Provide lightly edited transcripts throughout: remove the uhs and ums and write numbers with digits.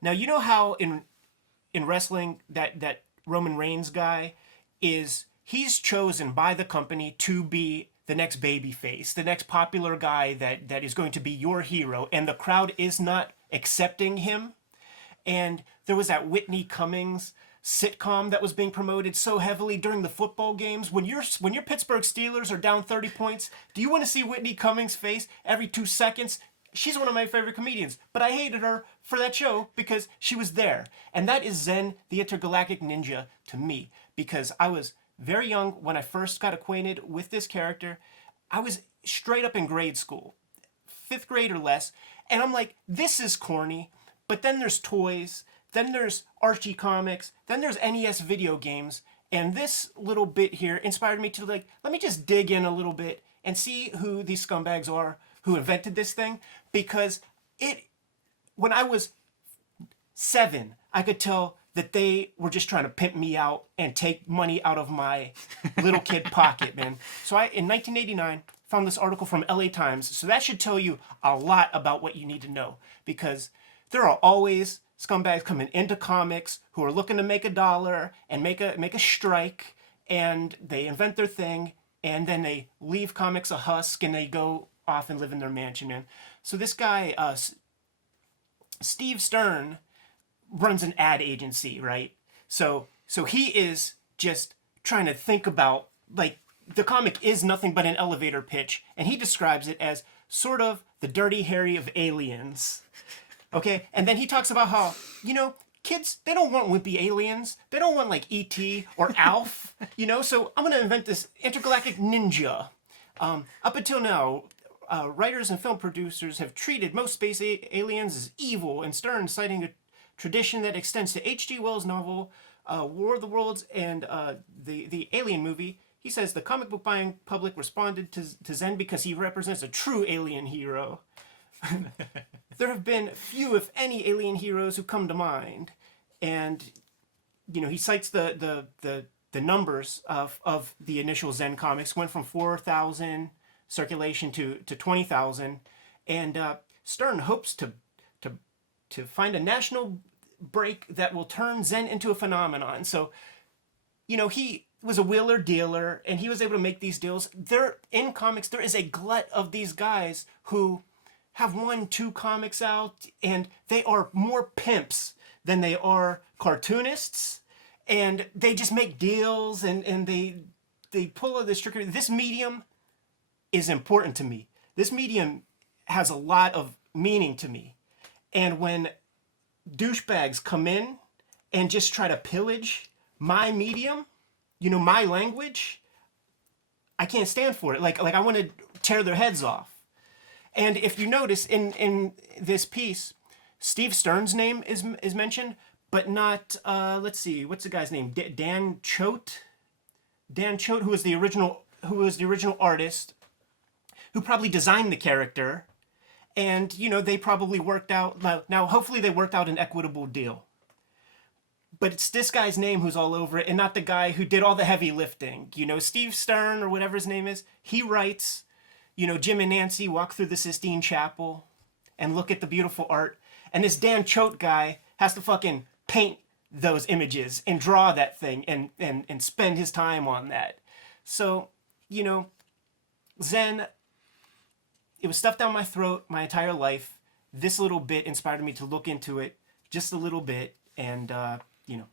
Now you know how in wrestling that Roman Reigns guy he's chosen by the company to be the next baby face, the next popular guy that is going to be your hero, and the crowd is not accepting him. And there was that Whitney Cummings sitcom that was being promoted so heavily during the football games. When your Pittsburgh Steelers are down 30 points, do you want to see Whitney Cummings' face every 2 seconds? She's one of my favorite comedians, but I hated her for that show because she was there. And that is Zen, the Intergalactic Ninja, to me, because I was very young when I first got acquainted with this character. I was straight up in grade school, fifth grade or less, and I'm like, this is corny. But then there's toys, then there's Archie comics, then there's NES video games, and this little bit here inspired me to like, let me just dig in a little bit and see who these scumbags are who invented this thing, because when I was 7, I could tell that they were just trying to pimp me out and take money out of my little kid pocket, man. So in 1989, found this article from LA Times. So that should tell you a lot about what you need to know, because there are always scumbags coming into comics who are looking to make a dollar and make a strike, and they invent their thing, and then they leave comics a husk and they go off and live in their mansion, man. So this guy, Steve Stern, runs an ad agency, right? So he is just trying to think about, like, the comic is nothing but an elevator pitch, and he describes it as sort of the Dirty Harry of aliens. Okay, and then he talks about how, kids, they don't want wimpy aliens. They don't want like E.T. or Alf, so I'm going to invent this intergalactic ninja. Up until now, writers and film producers have treated most space aliens as evil, and Stern, citing a tradition that extends to H.G. Wells' novel War of the Worlds and the Alien movie. He says the comic book buying public responded to Zen because he represents a true alien hero. There have been few, if any, alien heroes who come to mind, and he cites the numbers of the initial Zen comics went from 4,000 circulation to 20,000, and Stern hopes to find a national break that will turn Zen into a phenomenon. So, he was a wheeler dealer, and he was able to make these deals. In comics, there is a glut of these guys who have 1-2 comics out, and they are more pimps than they are cartoonists, and they just make deals, and they pull out this trickery. This medium is important to me. This medium has a lot of meaning to me. And when douchebags come in and just try to pillage my medium, my language, I can't stand for it. Like I want to tear their heads off. And if you notice in this piece, Steve Stern's name is mentioned, but not, let's see, what's the guy's name? Dan Choate? Dan Choate, who was the original artist, who probably designed the character. And, they probably worked out, now hopefully they worked out an equitable deal. But it's this guy's name who's all over it, and not the guy who did all the heavy lifting. Steve Stern, or whatever his name is, he writes, Jim and Nancy walk through the Sistine Chapel and look at the beautiful art. And this Dan Choate guy has to fucking paint those images and draw that thing and spend his time on that. So, Zen, it was stuffed down my throat my entire life. This little bit inspired me to look into it just a little bit. And,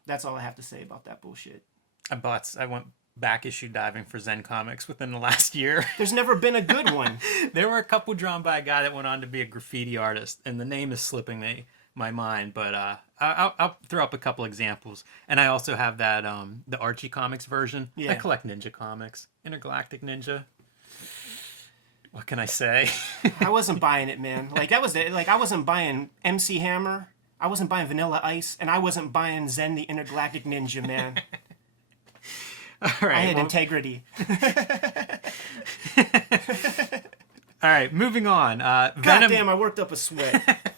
that's all I have to say about that bullshit. I went back issue diving for Zen comics within the last year. There's never been a good one. There were a couple drawn by a guy that went on to be a graffiti artist, and the name is slipping my mind, but I'll throw up a couple examples. And I also have that the Archie comics version. Yeah. I collect ninja comics. Intergalactic Ninja. What can I say? I wasn't buying it, man. I wasn't buying MC Hammer, I wasn't buying Vanilla Ice, and I wasn't buying Zen the Intergalactic Ninja, man. All right, I had integrity. All right, moving on. God damn, I worked up a sweat.